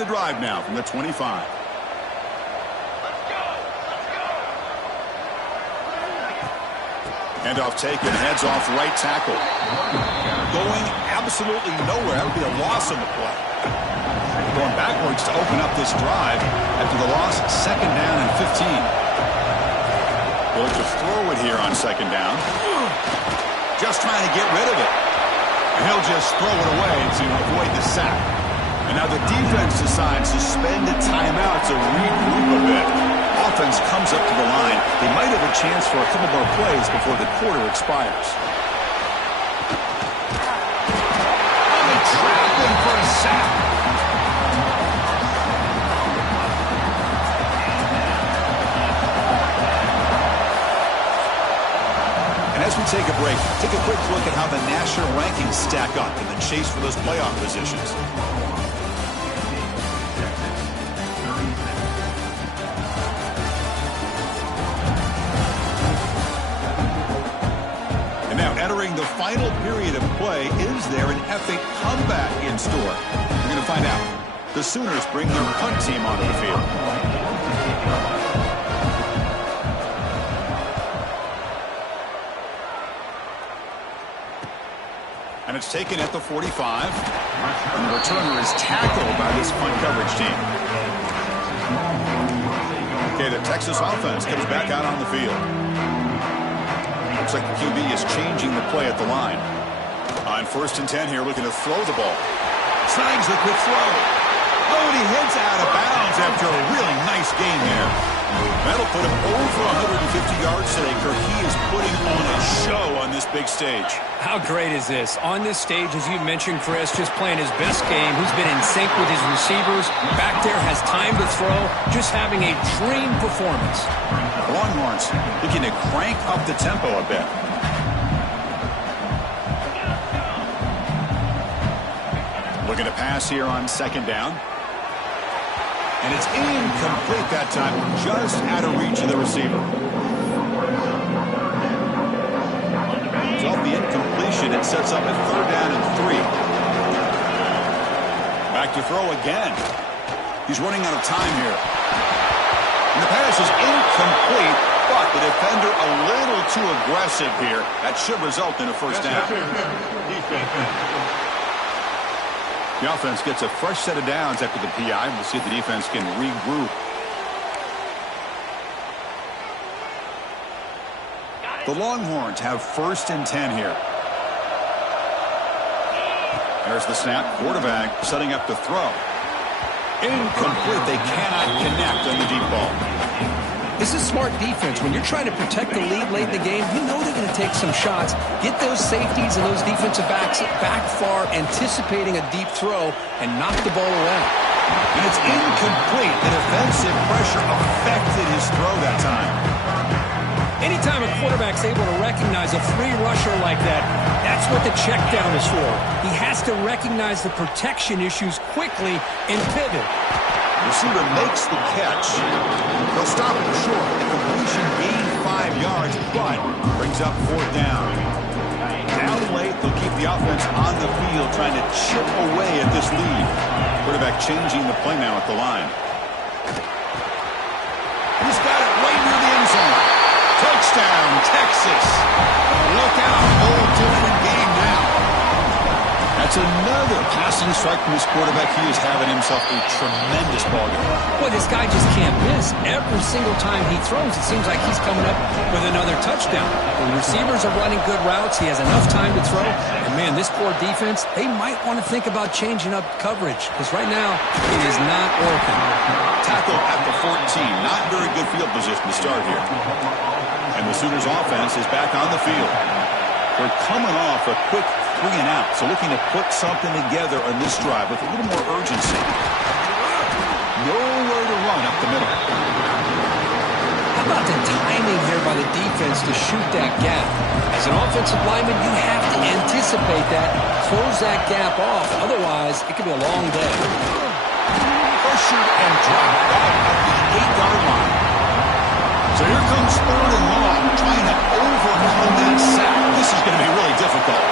the drive now from the 25. Handoff taken, heads off right tackle. Going absolutely nowhere. That would be a loss on the play. Going backwards to open up this drive after the loss, 2nd down and 15. They'll look to throw it here on 2nd down. Just trying to get rid of it. And he'll just throw it away to avoid the sack. And now the defense decides to spend a timeout to regroup a bit. Offense comes up to the line. They might have a chance for a couple more plays before the quarter expires. Oh, they trap him for a sack. And as we take a break, take a quick look at how the national rankings stack up in the chase for those playoff positions. Entering the final period of play, is there an epic comeback in store? We're going to find out. The Sooners bring their punt team onto the field. And it's taken at the 45. And the returner is tackled by this punt coverage team. Okay, the Texas offense comes back out on the field. Looks like the QB is changing the play at the line. On 1st and 10 here, looking to throw the ball. Snags the quick throw. Oh, and he heads out of bounds after a really nice game there. That'll put him over 150 yards today. He is putting on a show on this big stage. How great is this? On this stage, as you mentioned, Chris, just playing his best game. He's been in sync with his receivers. Back there, has time to throw. Just having a dream performance. Longhorns looking to crank up the tempo a bit. Looking to pass here on 2nd down. And it's incomplete that time, just out of reach of the receiver. So off the incompletion, it sets up at 3rd down and 3. Back to throw again. He's running out of time here. And the pass is incomplete, but the defender a little too aggressive here. That should result in a 1st down. The offense gets a fresh set of downs after the PI. We'll see if the defense can regroup. The Longhorns have 1st and 10 here. There's the snap. Quarterback setting up to throw. Incomplete. They cannot connect on the deep ball. This is smart defense. When you're trying to protect the lead late in the game, you know they're going to take some shots. Get those safeties and those defensive backs back far, anticipating a deep throw, and knock the ball away. And it's incomplete. The defensive pressure affected his throw that time. Anytime a quarterback's able to recognize a free rusher like that, that's what the check down is for. He has to recognize the protection issues quickly and pivot. Receiver makes the catch. They'll stop it short. The completion gained 5 yards, but brings up 4th down. Down late, they'll keep the offense on the field, trying to chip away at this lead. Quarterback changing the play now at the line. He's got it right near the end zone. Touchdown, Texas. Look out, whole different game now. That's another passing strike from his quarterback. He is having himself a tremendous ball game. Boy, this guy just can't miss. Every single time he throws, it seems like he's coming up with another touchdown. When receivers are running good routes, he has enough time to throw. And, man, this poor defense, they might want to think about changing up coverage, because right now it is not working. Tackle at the 14. Not very good field position to start here. And the Sooners offense is back on the field. They're coming off a quick 3 and out, so looking to put something together on this drive with a little more urgency. Nowhere to run up the middle. How about the timing here by the defense to shoot that gap? As an offensive lineman, you have to anticipate that, close that gap off. Otherwise, it could be a long day. Pressured and dropped back at the 8-yard line. So here comes 3rd and long, trying to overcome that sack. This is going to be really difficult.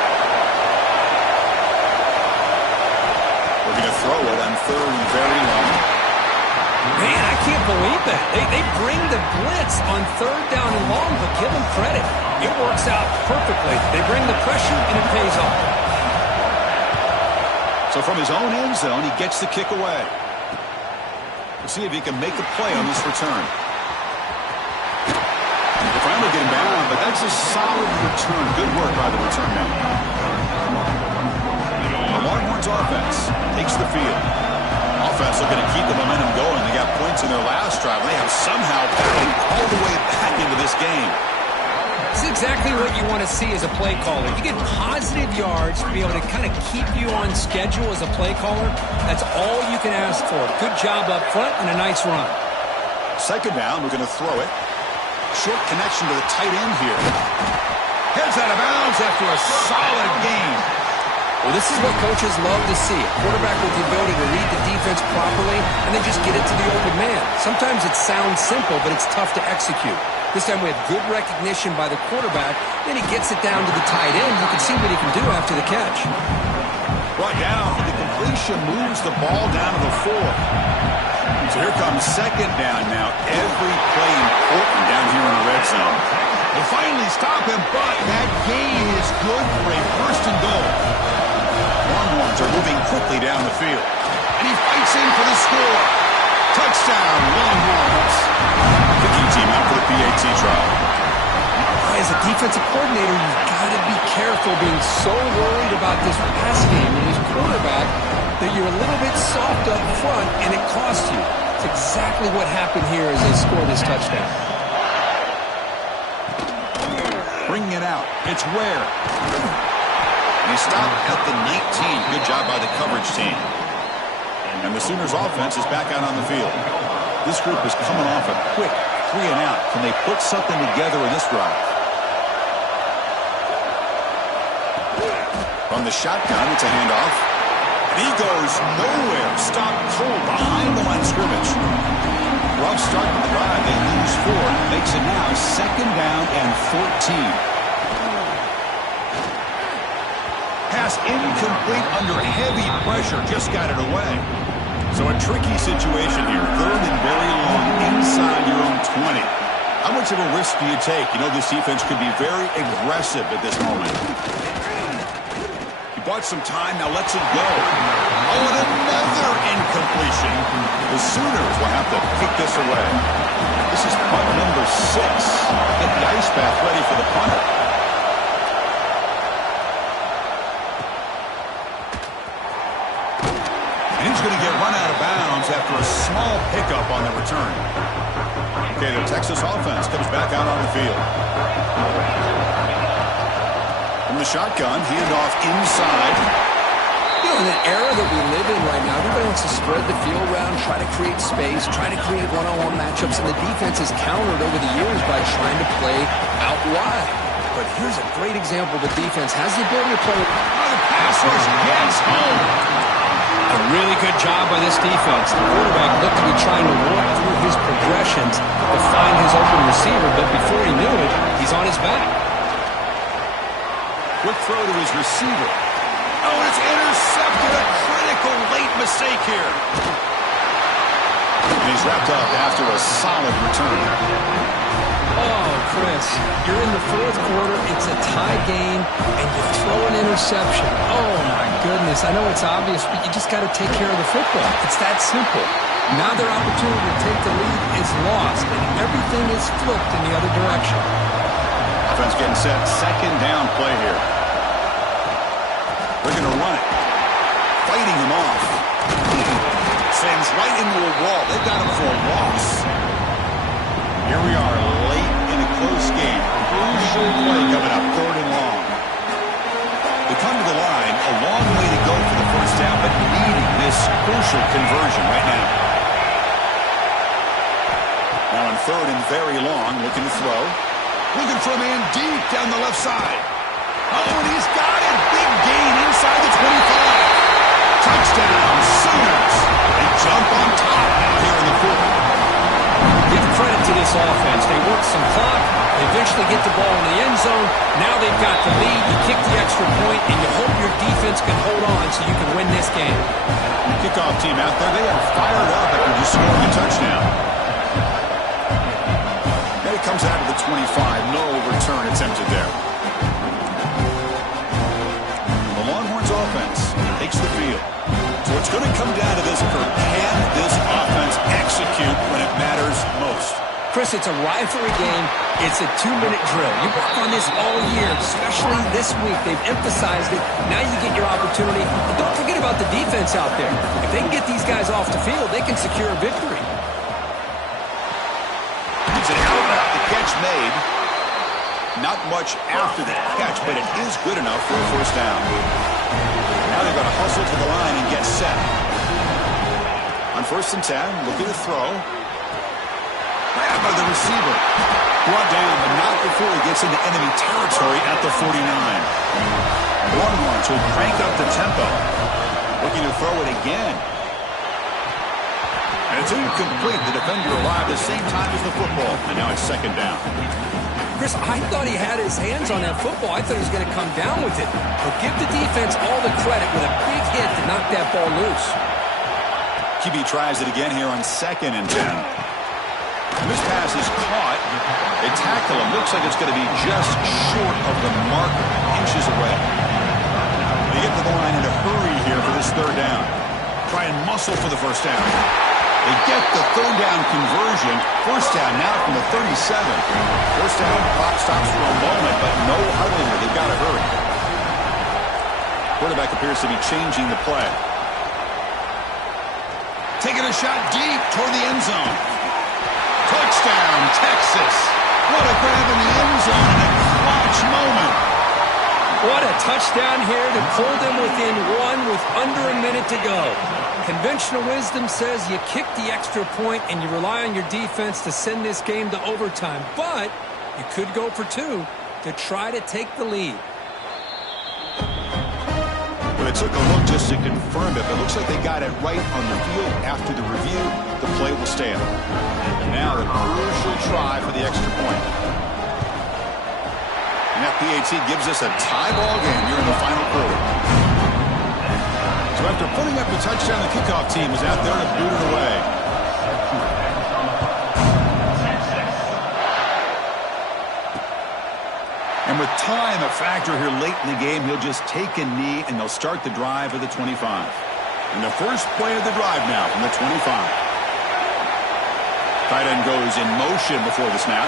We're going to throw it on 3rd and very long. that. They bring the blitz on third down and long, but give them credit. It works out perfectly. They bring the pressure, and it pays off. So from his own end zone, he gets the kick away. We'll see if he can make a play on this return. They finally get him down, but that's a solid return. Good work by the return man. The Longhorns offense takes the field. Offense looking to keep the momentum going. They got points in their last drive. They have somehow battled all the way back into this game. It's exactly what you want to see as a play caller. You get positive yards to be able to kind of keep you on schedule as a play caller. That's all you can ask for. Good job up front and a nice run. Second down, we're going to throw it. Short connection to the tight end here. Heads out of bounds after a solid game. Well, this is what coaches love to see. A quarterback with the ability to read the defense properly and then just get it to the open man. Sometimes it sounds simple, but it's tough to execute. This time we have good recognition by the quarterback. Then he gets it down to the tight end. You can see what he can do after the catch. Brought down for the completion, moves the ball down to the 4. So here comes second down now. Every play important down here in the red zone. They finally stop him, but that gain is good for a first and goal. Longhorns are moving quickly down the field. And he fights in for the score. Touchdown, Longhorns. Kicking team out for the PAT trial. As a defensive coordinator, you've got to be careful being so worried about this pass game and this quarterback that you're a little bit soft up front and it costs you. It's exactly what happened here as they score this touchdown. Bringing it out. It's Ware. And he stopped at the 19. Good job by the coverage team. And the Sooners offense is back out on the field. This group is coming off a quick 3 and out. Can they put something together in this drive? From the shotgun, it's a handoff. And he goes nowhere. Stopped cold behind the line of scrimmage. Rough start to the drive. They lose 4. Makes it now second down and 14. Pass incomplete under heavy pressure. Just got it away. So a tricky situation here. Third and very long inside your own 20. How much of a risk do you take? You know this defense could be very aggressive at this moment. He bought some time, now lets it go. Oh, and another incompletion. The Sooners will have to kick this away. This is punt number 6. Get the ice bath ready for the punter. And he's going to get run out of bounds after a small pickup on the return. Okay, the Texas offense comes back out on the field. From the shotgun, handoff inside. You know, in an era that we live in right now, everybody wants to spread the field around, try to create space, try to create one-on-one matchups, and the defense has countered over the years by trying to play out wide. But here's a great example. The defense has the ability to play. Oh, the pass rush gets home. A really good job by this defense. The quarterback looked to be trying to walk through his progressions to find his open receiver, but before he knew it, he's on his back. Quick throw to his receiver. Oh, and it's intercepted. A critical late mistake here. And he's wrapped up after a solid return. Oh, Chris, you're in the fourth quarter, it's a tie game, and you throw an interception. Oh, my goodness. I know it's obvious, but you just got to take care of the football. It's that simple. Now their opportunity to take the lead is lost, and everything is flipped in the other direction. Offense getting set. Second down play here. They're going to run it. Fighting him off. Sends right into a wall. They've got him for a loss. Here we are, late in a close game. Crucial play coming up, third and long. They come to the line, a long way to go for the first down, but needing this crucial conversion right now. Now on third and very long, looking to throw. Looking for a man deep down the left side. Oh, and he's got it. Big gain inside the 25. Touchdown, Sooners. They jump on top now here in the fourth. Give credit to this offense. They work some clock. They eventually get the ball in the end zone. Now they've got the lead. You kick the extra point, and you hope your defense can hold on so you can win this game. Kickoff team out there. They are fired up after just scoring a touchdown. 25. No return attempted there. The Longhorns offense takes the field. So it's going to come down to this, Kurt. Can this offense execute when it matters most? Chris, it's a rivalry game. It's a 2-minute drill. You work on this all year, especially this week. They've emphasized it. Now you get your opportunity. And don't forget about the defense out there. If they can get these guys off the field, they can secure a victory. It's an out. The catch made. Not much after the catch, but it is good enough for a first down. Now they're going to hustle to the line and get set. On 1st and 10, looking to throw. Grabbed by the receiver. Brought down, but not before he gets into enemy territory at the 49. Longhorns will crank up the tempo. Looking to throw it again. And it's incomplete. The defender arrived at the same time as the football. And now it's 2nd down. Chris, I thought he had his hands on that football. I thought he was going to come down with it. But give the defense all the credit with a big hit to knock that ball loose. QB tries it again here on 2nd and 10. This pass is caught. They tackle him. Looks like it's going to be just short of the mark, inches away. They get to the line in a hurry here for this 3rd down. Try and muscle for the first down. They get the 3rd down conversion. First down now from the 37. First down, clock stops for a moment, but no huddle here. They've got to hurry. Quarterback appears to be changing the play. Taking a shot deep toward the end zone. Touchdown, Texas. What a grab in the end zone in a clutch moment. What a touchdown here to pull them within one with under a minute to go. Conventional wisdom says you kick the extra point and you rely on your defense to send this game to overtime. But you could go for 2 to try to take the lead. Well, they took a look just to confirm it, but it looks like they got it right on the field. After the review, the play will stand. And now the crucial try for the extra point. And that PAT gives us a tie ball game here in the final quarter. So after putting up the touchdown, the kickoff team is out there to boot it away. And with time a factor here late in the game, he'll just take a knee and they'll start the drive at the 25. And the first play of the drive now from the 25. Tight end goes in motion before the snap.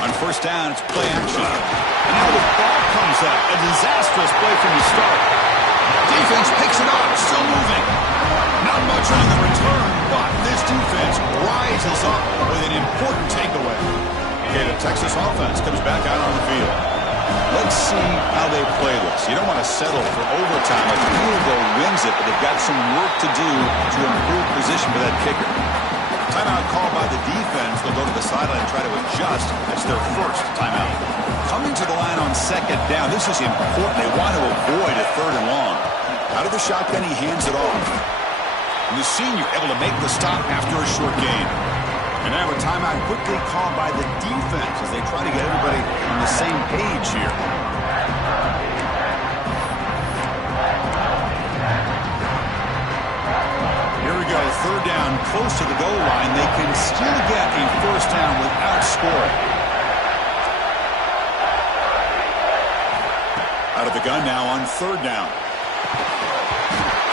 On first down, it's play action. And now the ball comes up. A disastrous play from the start. Defense picks it up, still moving. Not much on the return, but this defense rises up with an important takeaway. Okay, the Texas offense comes back out on the field. Let's see how they play this. You don't want to settle for overtime. A field goal wins it, but they've got some work to do to improve position for that kicker. Timeout called by the defense. They'll go to the sideline and try to adjust. That's their first timeout. Coming to the line on 2nd down. This is important. They want to avoid a 3rd and long. Out of the shotgun, he hands it off. And the senior able to make the stop after a short gain. And now a timeout quickly called by the defense as they try to get everybody on the same page here. Here we go, 3rd down, close to the goal line. They can still get a first down without scoring. Out of the gun now on 3rd down.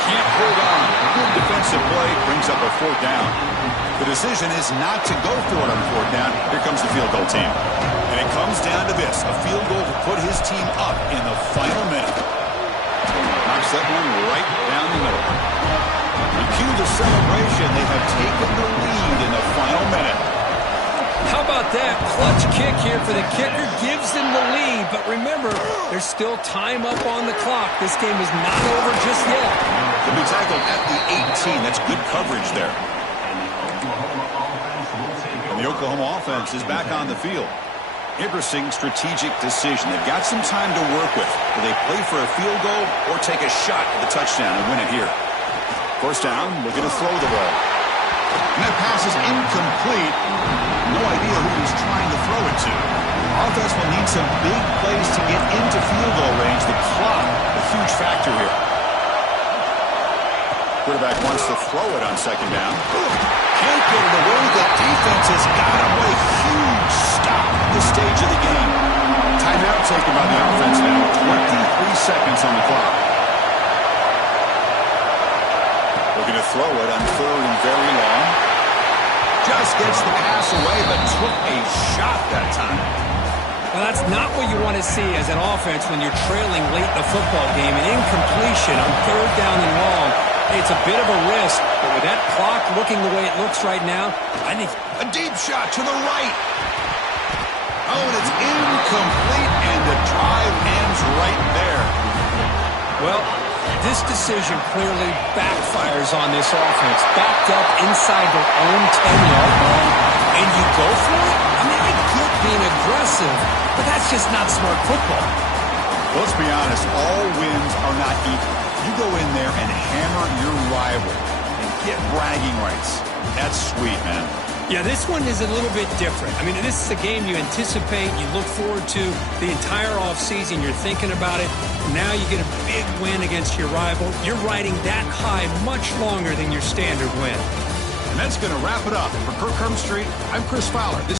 Can't hold on. Good defensive play brings up a 4th down. The decision is not to go for it on 4th down. Here comes the field goal team. And it comes down to this, a field goal to put his team up in the final minute. Knocks that one right down the middle. And cue the celebration. They have taken the lead in the final minute. How about that? Clutch kick here for the kicker. Gives them the lead. But remember, there's still time up on the clock. This game is not over just yet. He'll be tackled at the 18. That's good coverage there. And the Oklahoma offense is back on the field. Interesting strategic decision. They've got some time to work with. Do they play for a field goal or take a shot at the touchdown and win it here? First down, looking to throw the ball. And that pass is incomplete. No idea who he's trying to throw it to. Offense will need some big plays to get into field goal range. The clock, a huge factor here. Quarterback wants to throw it on second down. Can't get it away. The defense has got him. What a huge stop at this stage of the game. Timeout taken by the offense now. 23 seconds on the clock. Looking to throw it on third and very long. Just gets the pass away, but took a shot that time. Well, that's not what you want to see as an offense when you're trailing late in the football game. An incompletion on third down and long. It's a bit of a risk, but with that clock looking the way it looks right now, I think a deep shot to the right. Oh, and it's incomplete, and the drive ends right there. Well, this decision clearly backfires on this offense. Backed up inside their own 10-yard line, and you go for it? I mean, I get being aggressive, but that's just not smart football. Well, let's be honest, all wins are not equal. You go in there and hammer your rival and get bragging rights. That's sweet, man. Yeah, this one is a little bit different. I mean, this is a game you anticipate, you look forward to the entire offseason. You're thinking about it. Now you get a big win against your rival. You're riding that high much longer than your standard win. And that's going to wrap it up. For Kirk Street, I'm Chris Fowler.